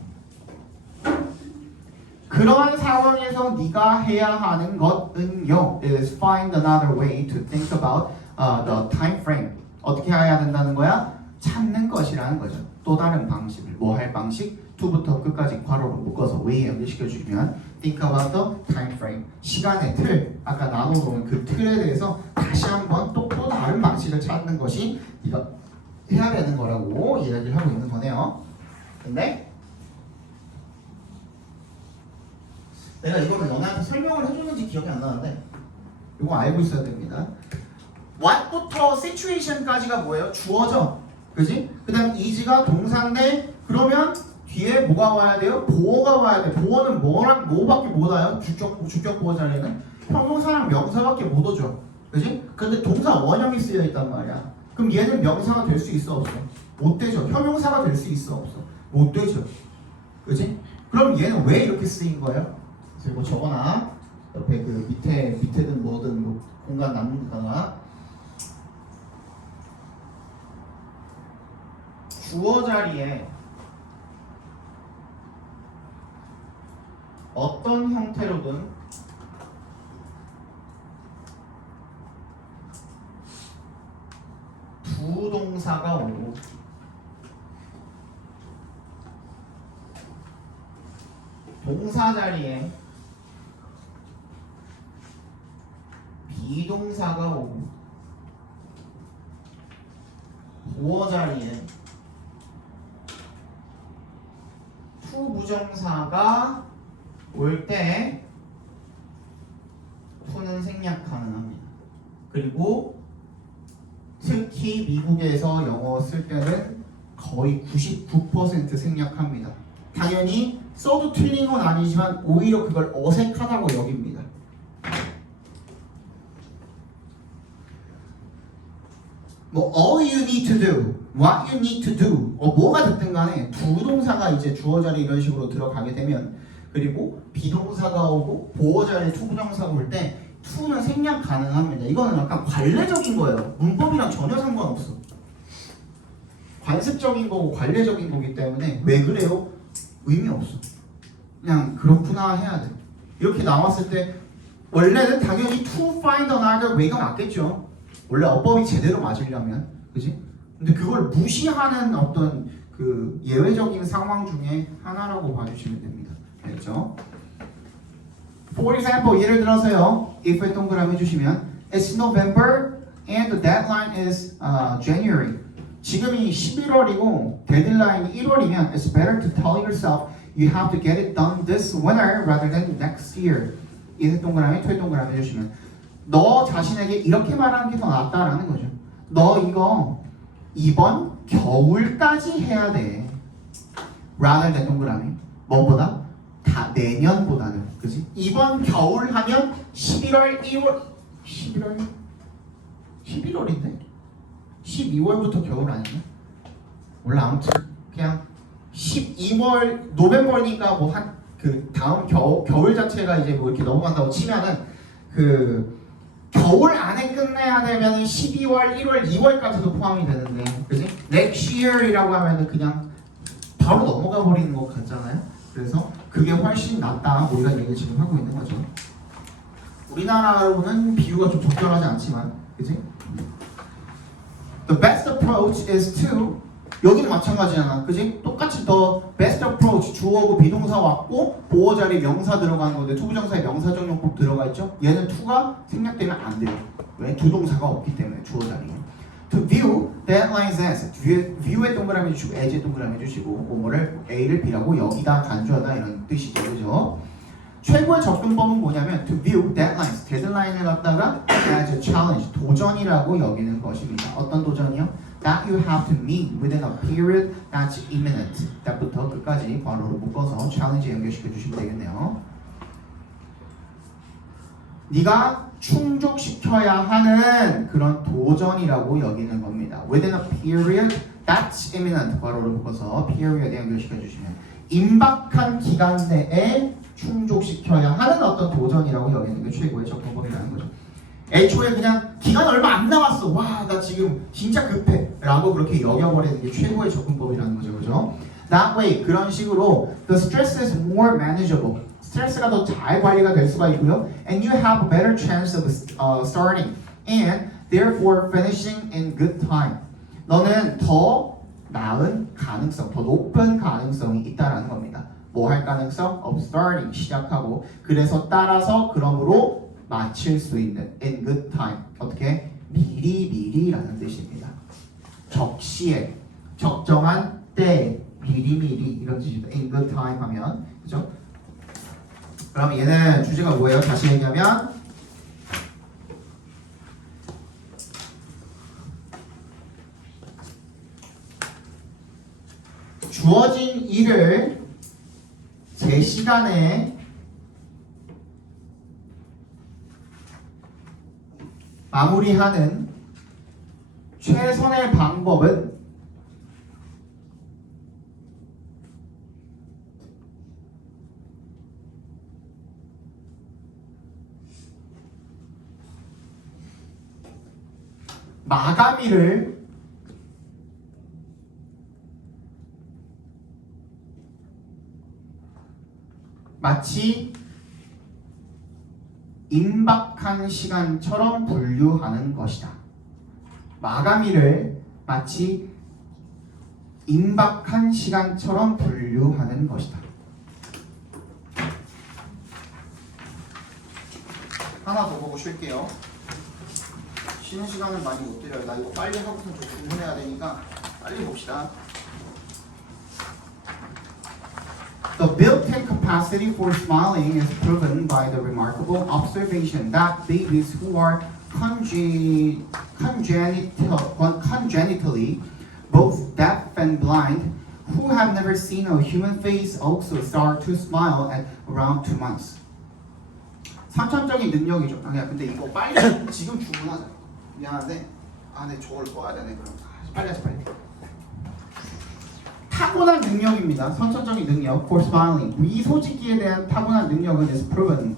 그러한 상황에서 네가 해야 하는 것은요 is find another way to think about the time frame. 어떻게 해야 된다는 거야? 찾는 것이라는 거죠. 또 다른 방식을 뭐 할 방식? to부터 끝까지 괄호로 묶어서 way 연결시켜주면 think about the time frame. 시간의 틀, 아까 나눠놓은 그 틀에 대해서 다시 한번 또 다른 방식을 찾는 것이 네가 해야 되는 거라고 이야기를 하고 있는 거네요. 근데 내가 이거를 너네한테 설명을 해줬는지 기억이 안 나는데 이거 알고 있어야 됩니다. what부터 situation까지가 뭐예요? 주어져. 그지? 그 다음 is가 동사인데 그러면 뒤에 뭐가 와야 돼요? 보어가 와야 돼. 보어는 뭐밖에 못 와요? 주격 보어 자리에는 형용사랑 명사밖에 못 오죠. 그지? 근데 동사 원형이 쓰여 있단 말이야. 그럼 얘는 명사가 될 수 있어 없어? 못 되죠. 형용사가 될 수 있어 없어? 못 되죠. 그지? 그럼 얘는 왜 이렇게 쓰인 거예요? 그래서 이거 적어놔. 옆에 그 밑에든 뭐든 뭐 공간 남는 거나 주어 자리에 어떤 형태로든 부동사가 오고 동사 자리에 비동사가 오고 보어 자리에 투부정사가 올 때 투는 생략 가능합니다. 그리고 특히 미국에서 영어 쓸 때는 거의 99% 생략합니다. 당연히 써도 틀린 건 아니지만 오히려 그걸 어색하다고 여깁니다. 뭐 all you need to do, what you need to do, 뭐가 됐든 간에 부동사가 이제 주어 자리 이런 식으로 들어가게 되면 그리고 비동사가 오고 보어 자리에 투부정사가 올 때 to는 생략 가능합니다. 이거는 약간 관례적인 거예요. 문법이랑 전혀 상관없어. 관습적인 거고 관례적인 거기 때문에 왜 그래요? 의미 없어. 그냥 그렇구나 해야 돼. 이렇게 나왔을 때 원래는 당연히 to find another way가 맞겠죠. 원래 어법이 제대로 맞으려면, 그지? 근데 그걸 무시하는 어떤 그 예외적인 상황 중에 하나라고 봐주시면 됩니다. 알겠죠? For example, 예를 들어서요. If 동그라미 해주시면 It's November and the deadline is January. 지금이 11월이고 데드라인이 1월이면 It's better to tell yourself you have to get it done this winter rather than next year. if 동그라미, to 동그라미 해주시면 너 자신에게 이렇게 말하는 게 더 낫다라는 거죠. 너 이거 이번 겨울까지 해야 돼. rather than 동그라미. 뭐보다? 다 내년보다는. 그지? 이번 겨울 하면 11월, 1월 11월인데? 12월부터 겨울 아니냐? 몰라 아무튼 그냥 12월 노벰버니까 뭐 한 그 다음 겨울 자체가 이제 뭐 이렇게 넘어간다고 치면은 그 겨울 안에 끝내야 되면 12월, 1월, 2월까지도 포함이 되는데, 그지? Next year이라고 하면은 그냥 바로 넘어가 버리는 것 같잖아요. 그래서 그게 훨씬 낫다. 우리가 얘기를 지금 하고 있는 거죠. 우리나라로는 비유가 좀 적절하지 않지만, 그지? The best approach is to 여기는 마찬가지잖아, 그지? 똑같이 the best approach 주어고 비동사 왔고 보어 자리 명사 들어가는 건데 투부정사에 명사적 용법 들어가 있죠? 얘는 to가 생략되면 안 돼요. 왜? 두 동사가 없기 때문에 주어 자리에. To view deadlines as view의 동그라미 해주시고 as의 동그라미 해주시고 뭐를 A를 B라고 여기다 간주하다 이런 뜻이죠, 그죠? 최고의 접근법은 뭐냐면 to view deadlines, 데드라인을 갖다가 as a challenge, 도전이라고 여기는 것입니다. 어떤 도전이요? That you have to meet within a period that's imminent. that부터 끝까지 괄호로 묶어서 challenge 연결시켜 주시면 되겠네요. 네가 충족시켜야 하는 그런 도전이라고 여기는 겁니다. Within a period that's imminent 괄호로 묶어서 period에 연결시켜 주시면 임박한 기간 내에 충족시켜야 하는 어떤 도전이라고 여기는 게 최고의 접근법이라는 거죠. 애초에 그냥 기간 얼마 안 남았어. 와, 나 지금 진짜 급해. 라고 그렇게 여겨버리는 게 최고의 접근법이라는 거죠. 그죠? That way, 그런 식으로 the stress is more manageable. 스트레스가 더 잘 관리가 될 수가 있고요. And you have a better chance of starting and therefore finishing in good time. 너는 더 나은 가능성, 더 높은 가능성이 있다라는 겁니다. 뭐 할 가능성? of starting, 시작하고 그래서 따라서 그러므로 마칠 수 있는 in good time. 어떻게? 미리미리라는 뜻입니다. 적시에, 적정한 때, 미리미리 이런 뜻입니다. in good time 하면 그죠? 그럼 얘는 주제가 뭐예요? 다시 얘기하면 주어진 일을 제 시간에 마무리하는 최선의 방법은 마감일을 마치 임박한 시간처럼 분류하는 것이다. 마감일을 마치 임박한 시간처럼 분류하는 것이다. 하나 더 보고 쉴게요. 쉬는 시간을 많이 못 드려요. 나 이거 빨리 하고서 좀 주문해야 되니까 빨리 봅시다. The built-in capacity for smiling is proven by the remarkable observation that babies who are congenitally both deaf and blind, who have never seen a human face, also start to smile at around 2 months. 선천적인 능력이죠. 아니야, 근데 이거 빨리 지금 주문하자. 미안한데, 네 저걸 써야 되네 그럼. 빨리 하자 빨리. 타고난 능력입니다. 선천적인 능력, for smiling. 미소 짓기에 대한 타고난 능력은 is proven,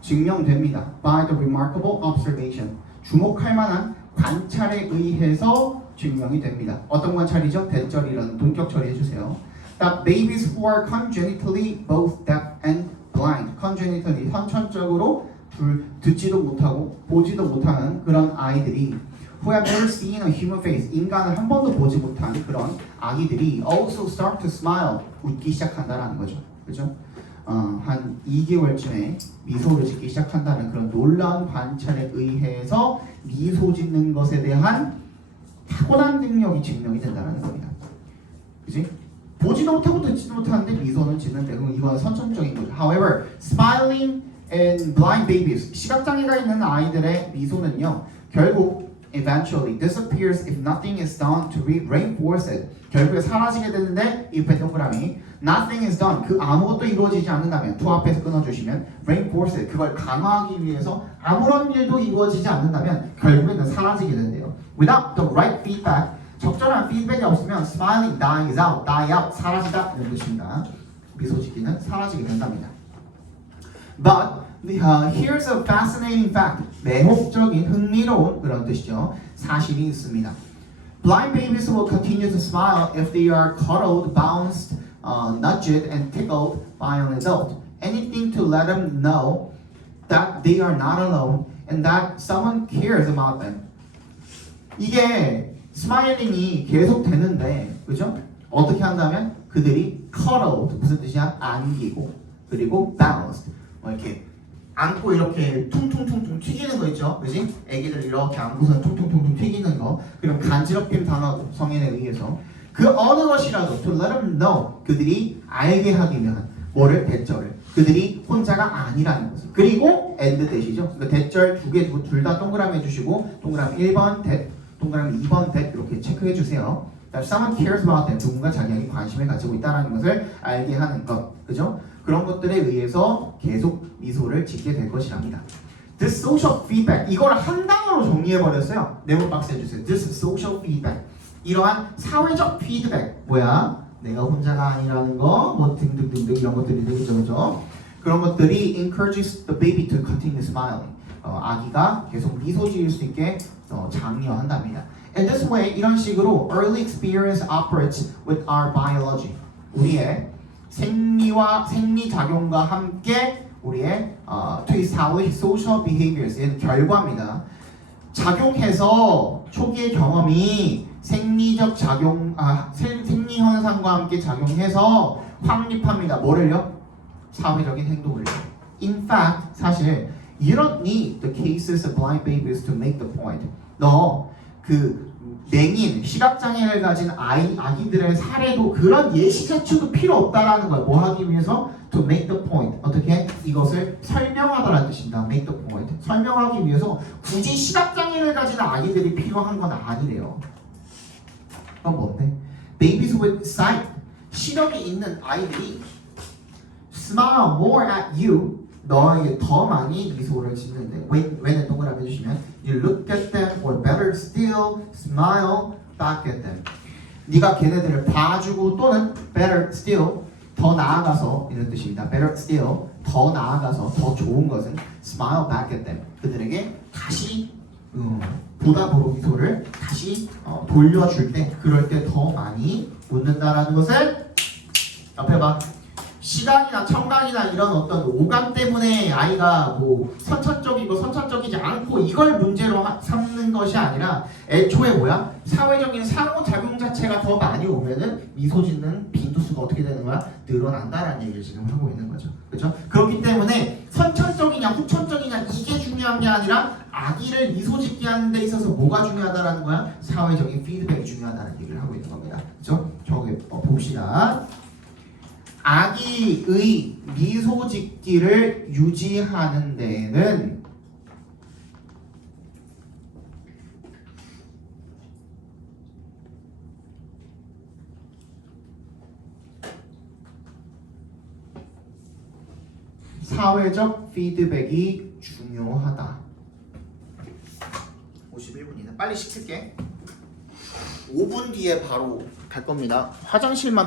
증명됩니다. by the remarkable observation. 주목할 만한 관찰에 의해서 증명이 됩니다. 어떤 관찰이죠? 대절이라는 동격 처리해주세요. That babies who are congenitally both deaf and blind, congenitally 선천적으로 듣지도 못하고 보지도 못하는 그런 아이들이 who have never seen a human face, 인간을 한 번도 보지 못한 그런 아기들이 also start to smile, 웃기 시작한다라는 거죠. 그죠? 한 2개월쯤에 미소를 짓기 시작한다는 그런 놀라운 관찰에 의해서 미소 짓는 것에 대한 타고난 능력이 증명이 된다는 겁니다. 그지? 보지도 못하고 듣지도 못하는데 미소는 짓는데 그럼 이건 선천적인 거죠. However, smiling in blind babies, 시각장애가 있는 아이들의 미소는요, 결국 eventually disappears if nothing is done to reinforce it. 결국에 사라지게 되는데 이 동그라미 nothing is done, 그 아무것도 이루어지지 않는다면 to 앞에서 끊어주시면 reinforce it, 그걸 강화하기 위해서 아무런 일도 이루어지지 않는다면 결국에는 사라지게 된대요. Without the right feedback, 적절한 피드백이 없으면 smiling dies out, die out, 사라지다 이런 뜻입니다. 미소 짓기는 사라지게 된답니다. But here's a fascinating fact. 매혹적인 흥미로운 그런 뜻이죠. 사실이 있습니다. Blind babies will continue to smile if they are cuddled, bounced, nudged, and tickled by an adult. Anything to let them know that they are not alone and that someone cares about them. 이게 스마일링이 계속 되는데, 그죠? 어떻게 한다면 그들이 cuddled, 무슨 뜻이야? 안기고, 그리고 bounced, 이렇게 안고 이렇게 퉁퉁퉁퉁 튀기는 거 있죠, 그지? 애기들 이렇게 안고서 퉁퉁퉁퉁 튀기는 거, 그리고 간지럽힘 당하고 성인에 의해서 그 어느 것이라도 to let them know, 그들이 알게 하기 위한 뭐를? 대절을. 그들이 혼자가 아니라는 것을. 그리고 and 대시죠. 그러니까 대절 두 개 둘 다 동그라미 해주시고 동그라미 1번 that, 동그라미 2번 that 이렇게 체크해 주세요. Someone cares about them. 누군가 자기에게 관심을 가지고 있다는 것을 알게 하는 것, 그죠? 그런 것들에 의해서 계속 미소를 짓게 될 것이랍니다. This social feedback, 이걸 한 단어로 정리해 버렸어요. 네모 박스 해주세요. This social feedback, 이러한 사회적 피드백, 뭐야? 내가 혼자가 아니라는 거, 뭐 등등등등 이런 것들이 되겠죠, 그죠? 그런 것들이 encourages the baby to continue smiling. 아기가 계속 미소 지을 수 있게 장려한답니다. In this way, 이런 식으로 early experience operates with our biology. 우리의 생리작용과 함께 우리의 to establish social behaviors, 얘는 결과입니다. 작용해서 초기의 경험이 생리적 작용, 생리 현상과 함께 작용해서 확립합니다. 뭐를요? 사회적인 행동을요. In fact, 사실 you don't need the cases of blind babies to make the point. 너 그 맹인, 시각장애를 가진 아기들의 사례도 그런 예시자체도 필요 없다라는 거예요. 뭐 하기 위해서? To make the point. 어떻게? 이것을 설명하다라는 뜻입니다. Make the point. 설명하기 위해서 굳이 시각장애를 가진 아기들이 필요한 건 아니래요. 그건 뭔데? Babies with sight, 시력이 있는 아이들이 smile more at you, 너에게 더 많이 미소를 짓는데 when을 동그라미 해주시면 you look at them or better still smile back at them. 네가 걔네들을 봐주고 또는 better still 더 나아가서 이런 뜻입니다. better still 더 나아가서 더 좋은 것은 smile back at them. 그들에게 다시 보답으로 미소를 다시 돌려줄 때 그럴 때 더 많이 웃는다라는 것을 옆에 봐. 시각이나 청각이나 이런 어떤 오감 때문에 아이가 뭐 선천적이고 선천적이지 않고 이걸 문제로 삼는 것이 아니라 애초에 뭐야? 사회적인 상호작용 자체가 더 많이 오면은 미소 짓는 빈도수가 어떻게 되는 거야? 늘어난다라는 얘기를 지금 하고 있는 거죠. 그렇죠? 그렇기 때문에 선천적이냐 후천적이냐 이게 중요한 게 아니라 아기를 미소 짓게 하는 데 있어서 뭐가 중요하다라는 거야? 사회적인 피드백이 중요하다는 얘기를 하고 있는 겁니다. 그렇죠? 저기 봅시다. 아기의 미소 짓기를 유지하는 데에는 사회적 피드백이 중요하다. 51분이네. 빨리 시킬게. 5분 뒤에 바로 갈 겁니다. 화장실만